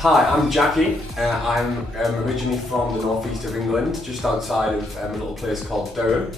Hi, I'm Jacky. I'm originally from the northeast of England, just outside of a little place called Durham.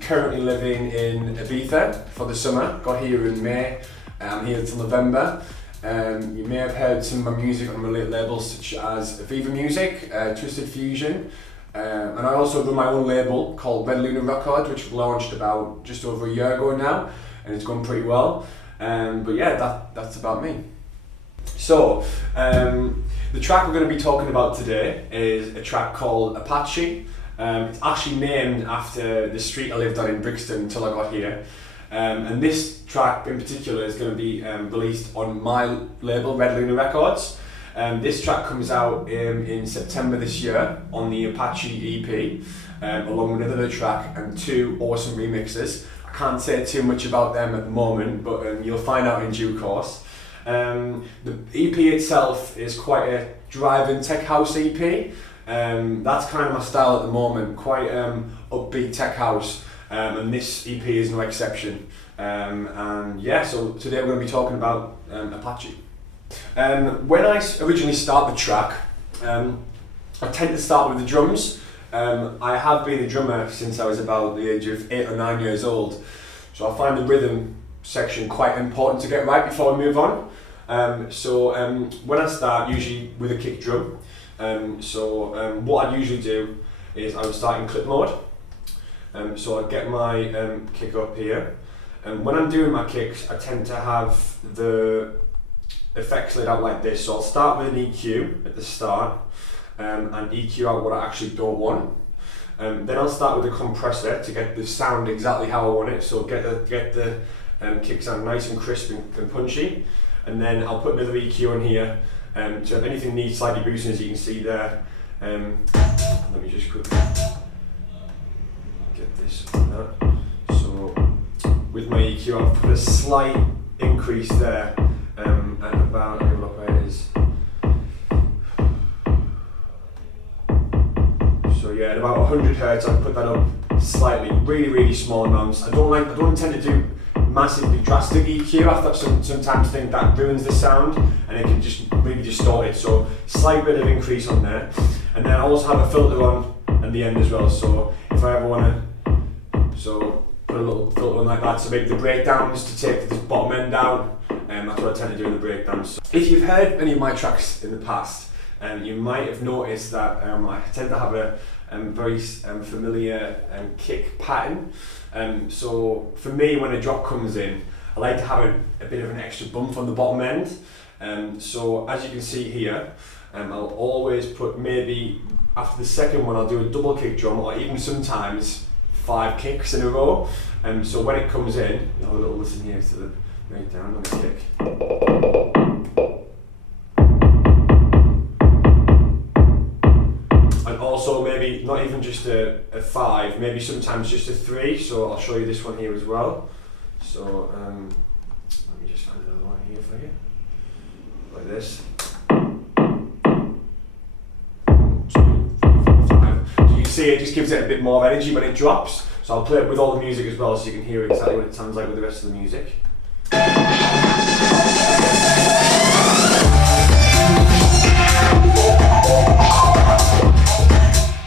Currently living in Ibiza for the summer. Got here in May. I'm here till November. You may have heard some of my music on relate labels such as VIVa Music, Twisted Fusion, and I also run my own label called Red Lunar Records, which launched about just over a year ago now, and it's gone pretty well. But yeah, that's about me. So, the track we're going to be talking about today is a track called Apache. It's actually named after the street I lived on in Brixton until I got here. And this track in particular is going to be released on my label, Red Lunar Records. This track comes out in September this year on the Apache EP, along with another track and two awesome remixes. I can't say too much about them at the moment, but you'll find out in due course. The EP itself is quite a drive-in tech house EP. That's kind of my style at the moment, quite upbeat tech house, and this EP is no exception. And yeah, so today we're going to be talking about Apache. When I originally start the track, I tend to start with the drums. I have been a drummer since I was about the age of 8 or 9 years old, so I find the rhythm section quite important to get right before I move on. When I start, usually with a kick drum, what I usually do is I would start in clip mode. So I get my kick up here, and when I'm doing my kicks, I tend to have the effects laid out like this. So I'll start with an EQ at the start, and EQ out what I actually don't want. Then I'll start with a compressor to get the sound exactly how I want it. So get the kick sound nice and crisp and punchy, and then I'll put another EQ on here to if anything needs slightly boosting, as you can see there. Let me just quickly get this on that. So with my EQ, I've put a slight increase there, and about, let me look where it is. So yeah, at about 100 Hz, I've put that up slightly, really small amounts. I don't tend to do massively drastic EQ. I sometimes think that ruins the sound and it can just really distort it. So slight bit of increase on there, and then I also have a filter on at the end as well. So if I ever want to, put a little filter on like that to make the breakdowns, to take this bottom end out. That's what I tend to do in the breakdowns. If you've heard any of my tracks in the past, you might have noticed that I tend to have a very familiar kick pattern. So for me, when a drop comes in, I like to have a bit of an extra bump on the bottom end. So as you can see here, I'll always put, maybe after the second one, I'll do a double kick drum, or even sometimes 5 kicks in a row. So when it comes in, you'll have a little listen here to the breakdown on the kick. And also maybe not even just a 5, maybe sometimes just a 3, so I'll show you this one here as well. So let me just find another one here for you, like this. 1, 2, 3, 4, 5. So you can see it just gives it a bit more energy when it drops. So I'll play it with all the music as well, so you can hear exactly what it sounds like with the rest of the music.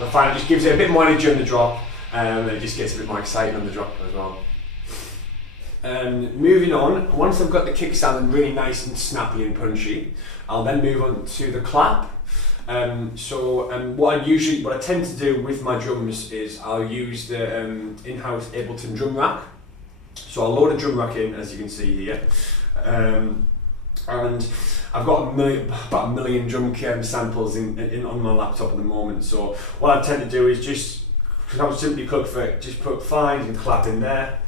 I find it just gives it a bit more energy on the drop, and it just gets a bit more exciting on the drop as well. Moving on, once I've got the kick sounding really nice and snappy and punchy, I'll then move on to the clap. What I tend to do with my drums is I'll use the in-house Ableton drum rack. So I'll load a drum rack in, as you can see here, and I've got about a million drum samples in on my laptop at the moment. So what I tend to do is just simply cook for it, just put fines and clap in there.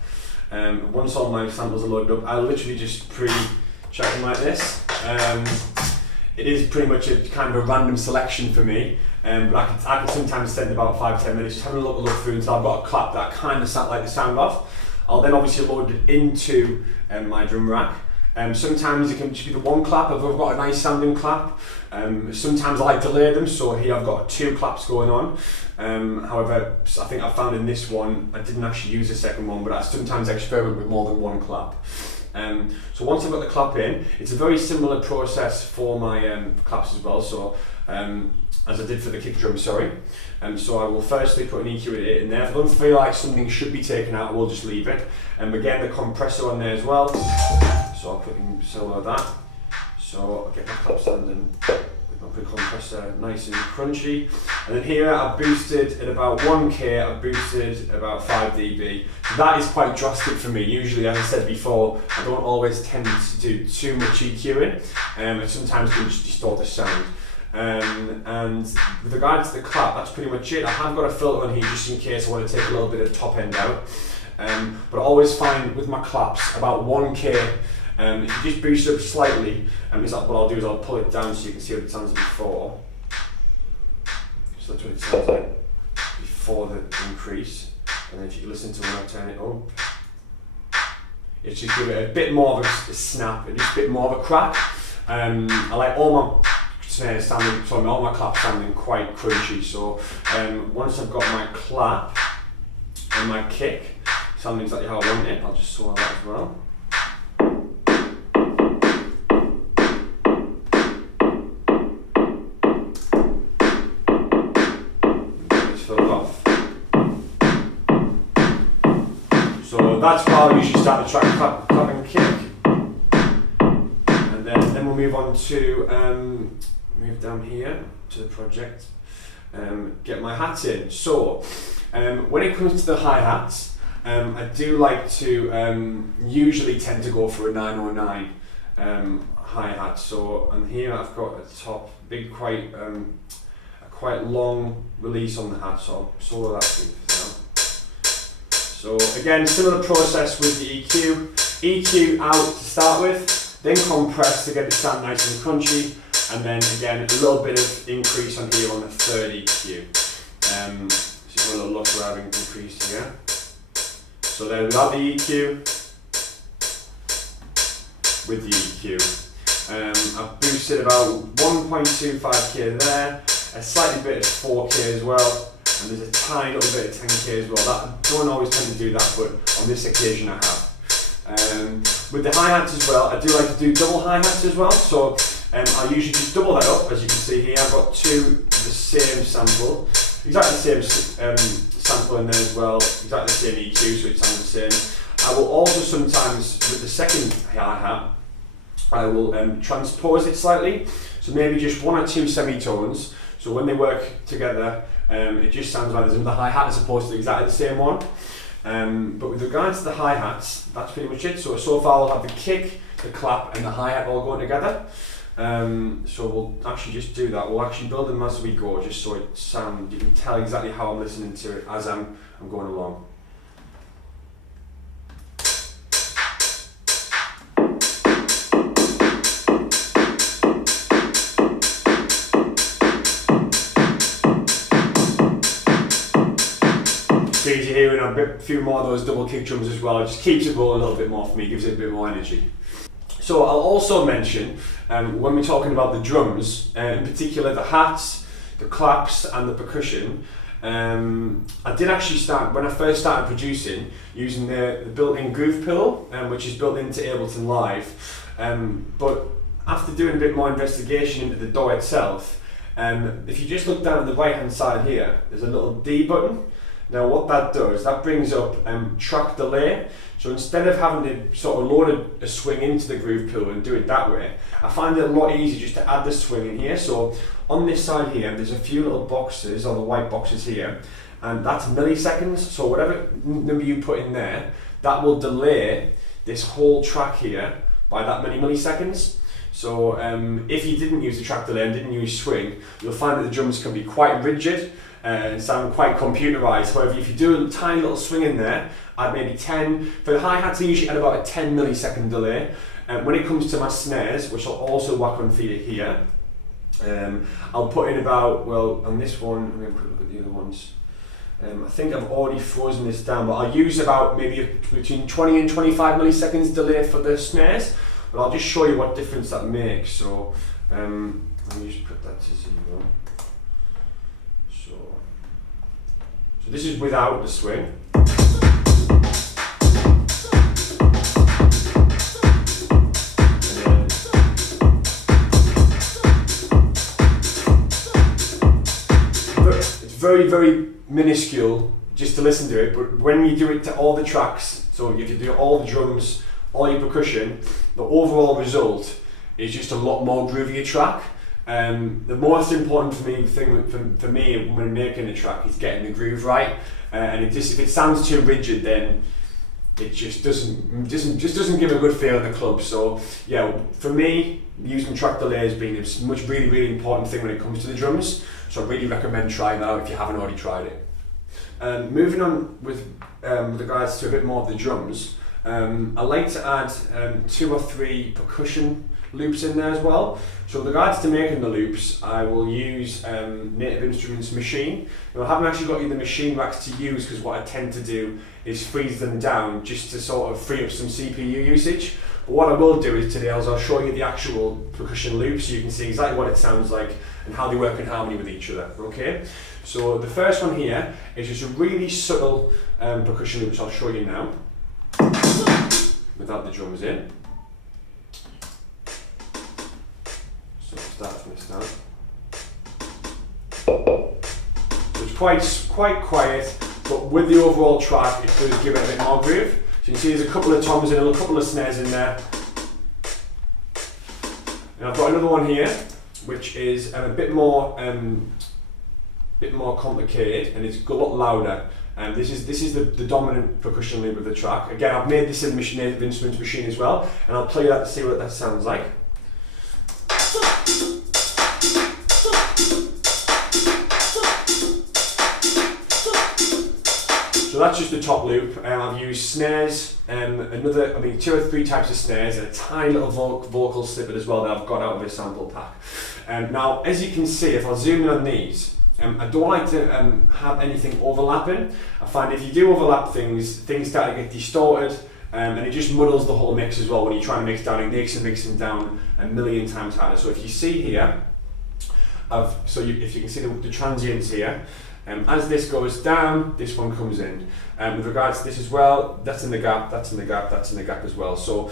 Once all my samples are loaded up, I'll literally just pre-check them like this. It is pretty much a kind of a random selection for me, but I can sometimes spend about 5-10 minutes just having a look through until I've got a clap that I kind of like the sound of. I'll then obviously load it into my drum rack. Sometimes it can just be the one clap if I've got a nice sounding clap. Sometimes I like to layer them, so here I've got 2 claps going on. However, I think I found in this one, I didn't actually use a second one, but I sometimes experiment with more than one clap. So once I've got the clap in, it's a very similar process for my claps as well. So as I did for the kick drum, sorry. So I will firstly put an EQ in there. If I don't feel like something should be taken out, I will just leave it. Again, the compressor on there as well. So I'll put in solo of that. So I'll get my clap standing with my compressor nice and crunchy. And then here I've boosted at about 1K, I've boosted about 5 dB. So that is quite drastic for me. Usually, as I said before, I don't always tend to do too much EQing, and sometimes can just distort the sound. And with regard to the clap, that's pretty much it. I have got a filter on here just in case I want to take a little bit of top end out. But I always find with my claps about 1K, if you just boost it up slightly, what I'll do is I'll pull it down so you can see what it sounds like before. So that's what it sounds like before the increase. And then if you listen to when I turn it up, it's just give it a bit more of a snap, just a bit more of a crack. I like all my snares sounding, sorry, all my claps sounding quite crunchy. So once I've got my clap and my kick sounding exactly how I want it, I'll just solo that as well. So that's how I usually start the track, clap and kick. And then we'll move on to, move down here to the project, get my hats in. So when it comes to the hi-hats, I do like to usually tend to go for a 909 hi-hat. So and here I've got a top, big, quite long release on the hat, so I'll solo that thing now. So again, similar process with the EQ. EQ out to start with, then compress to get it sound nice and crunchy, and then again a little bit of increase on here on the third EQ. So you want a little look where I've increased here. So then without the EQ, with the EQ. I've boosted about 1.25K there, a slightly bit of 4K as well, and there's a tiny little bit of 10K as well. That, I don't always tend to do that, but on this occasion I have. With the hi-hats as well, I do like to do double hi-hats as well, so I usually just double that up. As you can see here, I've got two of the same sample, exactly the same sample in there as well, exactly the same EQ, so it sounds the same. I will also sometimes, with the second hi-hat, I will transpose it slightly, so maybe just one or two semitones, so when they work together, it just sounds like there's another hi-hat as opposed to exactly the same one. But with regards to the hi-hats, that's pretty much it. So far we'll have the kick, the clap and the hi-hat all going together. So we'll actually just do that. We'll actually build them as we go, just so it sounds, you can tell exactly how I'm listening to it as I'm going along. It's easy hearing a few more of those double kick drums as well. It just keeps it rolling a little bit more for me, gives it a bit more energy. So I'll also mention, when we're talking about the drums, in particular the hats, the claps and the percussion, I did actually start, when I first started producing, using the built-in groove pillow, which is built into Ableton Live. But after doing a bit more investigation into the DAW itself, if you just look down on the right hand side here, there's a little D button. Now what that does, that brings up track delay. So instead of having to sort of load a swing into the groove pillow and do it that way, I find it a lot easier just to add the swing in here. So on this side here, there's a few little boxes, or the white boxes here, and that's milliseconds. So whatever number you put in there, that will delay this whole track here by that many milliseconds. So if you didn't use the track delay and didn't use swing, you'll find that the drums can be quite rigid and sound quite computerized. However, if you do a tiny little swing in there, I'd maybe 10, for the hi-hats I usually add about a 10 millisecond delay. When it comes to my snares, which I'll also whack on for you here, I'll put in about, well on this one, I'm going to look at the other ones. I think I've already frozen this down, but I'll use about maybe between 20 and 25 milliseconds delay for the snares, but I'll just show you what difference that makes. So let me just put that to 0. So this is without the swing. very, very minuscule just to listen to it, but when you do it to all the tracks, so if you do all the drums, all your percussion, the overall result is just a lot more groovier track. The most important thing for me when making a track is getting the groove right, and if it sounds too rigid, then it just doesn't give a good feel in the club. So yeah, for me, using track delay has been a really important thing when it comes to the drums. So I really recommend trying that out if you haven't already tried it. Moving on with regards to a bit more of the drums, I like to add 2 or 3 percussion loops in there as well. So with regards to making the loops, I will use Native Instruments Machine. Now, I haven't actually got you the machine racks to use because what I tend to do is freeze them down just to sort of free up some CPU usage. But what I will do is today I'll show you the actual percussion loops so you can see exactly what it sounds like and how they work in harmony with each other. Okay, so the first one here is just a really subtle percussion loop, which I'll show you now without the drums in. So start from the start. So it's quite quiet, but with the overall track, it does give it a bit more groove. So you can see there's a couple of toms in, a couple of snares in there. And I've got another one here, which is a bit more complicated, and it's a lot louder. This is the dominant percussion loop of the track. Again, I've made this in Native Instruments Machine as well, and I'll play that to see what that sounds like. So that's just the top loop, and I've used snares, 2 or 3 types of snares, and a tiny little vocal snippet as well that I've got out of a sample pack. Now, as you can see, if I zoom in on these, I don't like to have anything overlapping. I find if you do overlap things start to get distorted, and it just muddles the whole mix as well. When you try to mix down, it makes mixing down a million times harder. So if you see here, if you can see the transients here, as this goes down, this one comes in. With regards to this as well, that's in the gap, that's in the gap, that's in the gap as well. So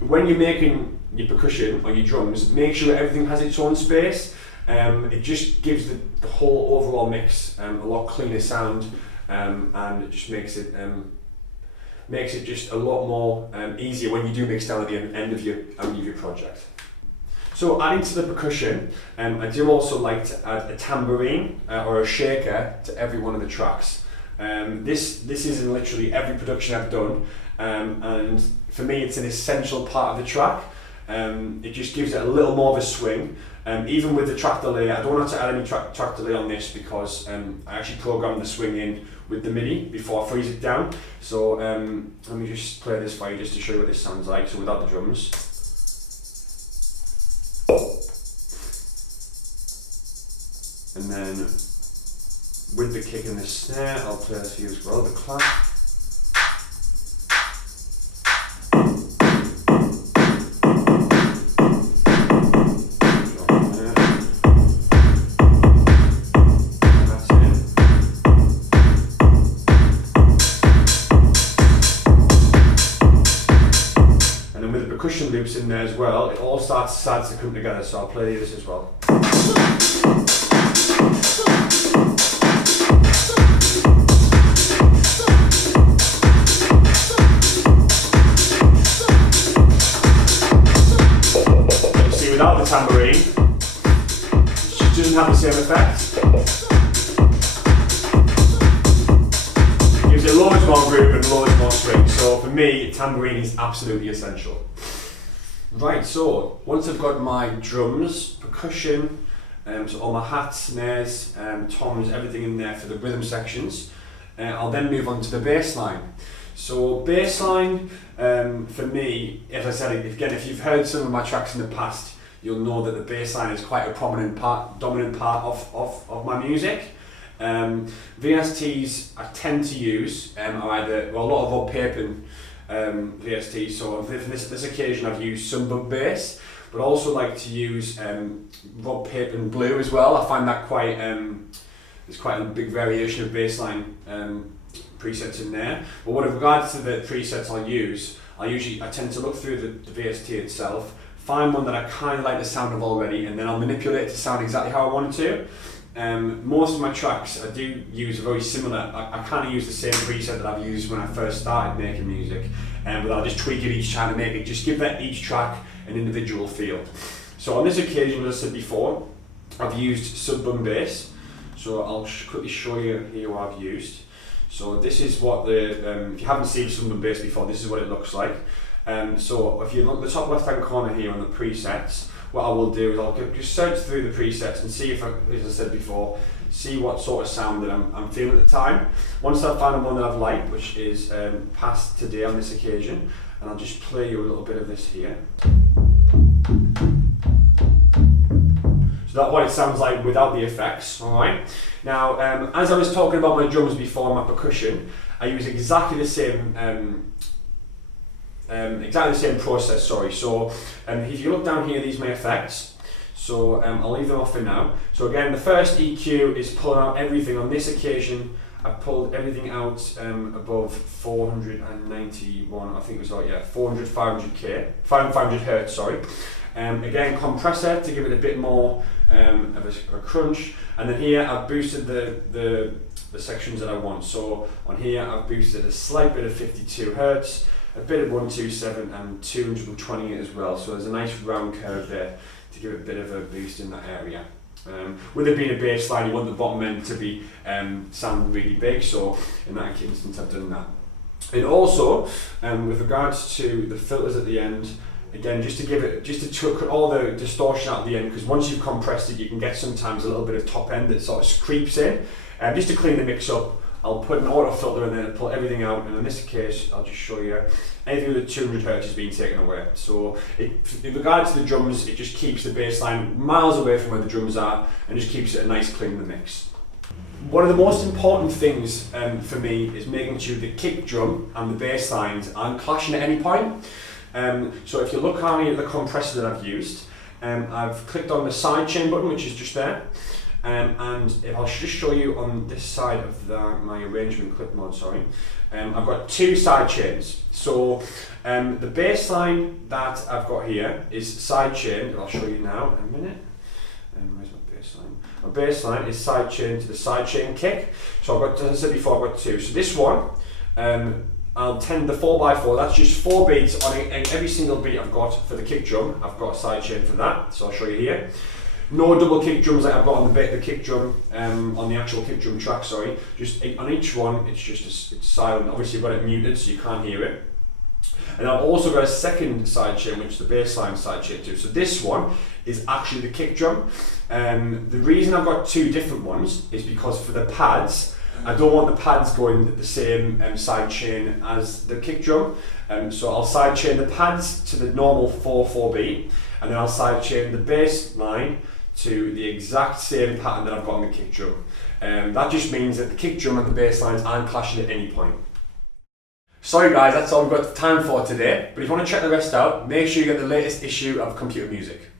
when you're making your percussion or your drums, make sure everything has its own space. It just gives the whole overall mix a lot cleaner sound, and it just makes it just a lot more easier when you do mix down at the end of your project. So adding to the percussion, I do also like to add a tambourine or a shaker to every one of the tracks. This is in literally every production I've done, and for me it's an essential part of the track. It just gives it a little more of a swing. Even with the track delay, I don't have to add any track delay on this because I actually programmed the swing in with the MIDI before I freeze it down. So let me just play this for you just to show you what this sounds like, so without the drums. And then with the kick and the snare, I'll play this for you as well, the clap. And then with the percussion loops in there as well, it all starts to come together, so I'll play this as well. Without the tambourine, it doesn't have the same effect. It gives it loads more groove and loads more swing. So for me, tambourine is absolutely essential. Right, so once I've got my drums, percussion, so all my hats, snares, toms, everything in there for the rhythm sections, I'll then move on to the bass line. So bass line, for me, as I said, again, if you've heard some of my tracks in the past, you'll know that the bass line is quite a dominant part of my music. VSTs I tend to use are either, well, a lot of Rob Papin VSTs, so for this occasion I've used some bug bass, but also like to use Rob Papin Blue as well. I find that quite, there's quite a big variation of bass line presets in there. But with regards to the presets I tend to look through the VST itself, find one that I kind of like the sound of already, and then I'll manipulate it to sound exactly how I want it to. most of my tracks I do use a very similar, I kind of use the same preset that I've used when I first started making music, but I'll just tweak it each time to make it, just give that each track an individual feel. So on this occasion, as I said before, I've used sub-bum bass, so I'll quickly show you here what I've used. So this is what the, if you haven't seen sub-bum bass before, this is what it looks like. So if you look at the top left hand corner here on the presets, what I will do is I'll just search through the presets and see if, as I said before, see what sort of sound that I'm feeling at the time. Once I've found one that I've liked, which is past today on this occasion, and I'll just play you a little bit of this here. So that's what it sounds like without the effects, alright? Now, as I was talking about my drums before, my percussion, I use exactly the same process, sorry. So if you look down here, these are my effects. So I'll leave them off for now. So again, the first EQ is pulling out everything. On this occasion, I've pulled everything out above 491, I think it was like, yeah, 500 hertz, sorry. Again, compressor to give it a bit more of a crunch. And then here I've boosted the sections that I want. So on here I've boosted a slight bit of 52 hertz, a bit of 127 and 228 as well. So there's a nice round curve there to give it a bit of a boost in that area. With it being a bass line, you want the bottom end to be sound really big, so in that instance I've done that. And also, with regards to the filters at the end, again, just to cut all the distortion out at the end, because once you've compressed it, you can get sometimes a little bit of top end that sort of creeps in. Just to clean the mix up, I'll put an auto filter in there to pull everything out, and in this case, I'll just show you anything with the 200 hertz is being taken away. So in regards to the drums, it just keeps the bass line miles away from where the drums are, and just keeps it a nice clean in the mix. One of the most important things for me is making sure the kick drum and the bass lines aren't clashing at any point. So if you look on here at the compressor that I've used, I've clicked on the sidechain button, which is just there. And if I'll just show you on this side of my arrangement clip mode, sorry, I've got two side chains. So the bass line that I've got here is sidechain, and I'll show you now in a minute. Where's my bass line? My bass line is sidechain to the sidechain kick. So I've got, as I said before, I've got two. So this one, I'll tend the 4x4, that's just 4 beats on every single beat I've got for the kick drum. I've got a sidechain for that, so I'll show you here. No double kick drums like I've got on the kick drum, on the actual kick drum track, sorry. Just on each one, it's silent. Obviously, I've got it muted so you can't hear it. And I've also got a second sidechain, which is the bassline sidechain too. So this one is actually the kick drum. The reason I've got two different ones is because for the pads, I don't want the pads going the same sidechain as the kick drum. So I'll sidechain the pads to the normal 4/4 beat, and then I'll sidechain the bass line to the exact same pattern that I've got on the kick drum. That just means that the kick drum and the bass lines aren't clashing at any point. Sorry guys, that's all we've got time for today, but if you want to check the rest out, make sure you get the latest issue of Computer Music.